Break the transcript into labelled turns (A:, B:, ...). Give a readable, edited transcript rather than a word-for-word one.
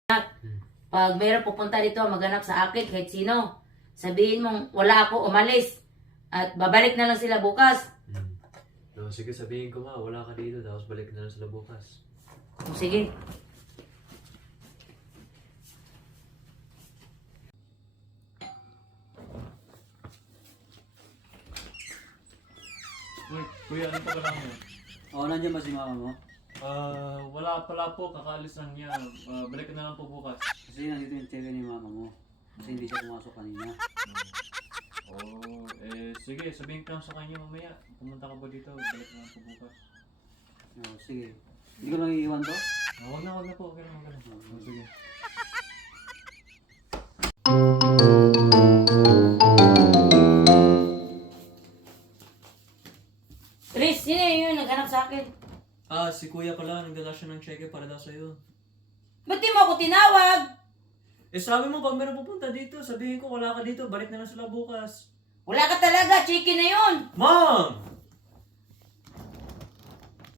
A: Pag mayroong pupunta dito maghanap sa akin kahit sino, sabihin mong wala ako, umalis. At babalik na lang sila bukas.
B: No, sige, sabihin ko nga, wala ka dito, tapos balik na lang sila bukas.
A: O, sige.
C: Uy, kuya, ano pa ba lang yun?
D: Oo, nandiyan ba si mama mo?
C: Wala pala po, kakaalis lang niya. Balik na lang po bukas.
D: Kasi nandito yung cheque ni mama mo. Kasi hindi siya pumasok kanina.
C: Sige, sabihin ko lang sa kanya mamaya. Pumunta ka ba dito, balik na lang po bukas.
D: Oo, sige. Hindi ko lang iiwan to?
C: Wag na po, okay lang. Sige.
A: Chris, sino yun naghanap sa akin?
C: Si kuya pala, nagdala siya ng cheque para daw sa'yo.
A: Ba't di mo ako tinawag?
C: Sabi mo, pag meron pupunta dito, sabihin ko wala ka dito, balik na lang sila bukas.
A: Wala ka talaga, chicken na yun.
C: Mom!